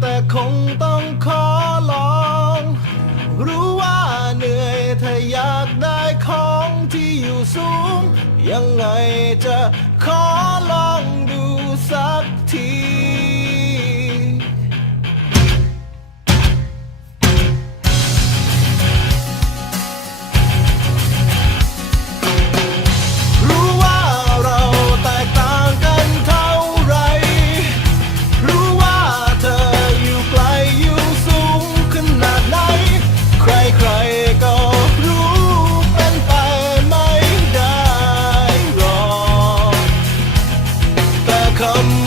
แต่คงต้องขอลอง รู้ว่าเหนื่อยถ้าอยากได้ของที่อยู่สูง ยังไงจะขอลองดูสักที รู้ว่าเราแตกต่างกันเท่าไร รู้ว่าเธออยู่ไกลอยู่สูงขนาดไหน ใครๆก็รู้เป็นไปไม่ได้หรอกแต่คำ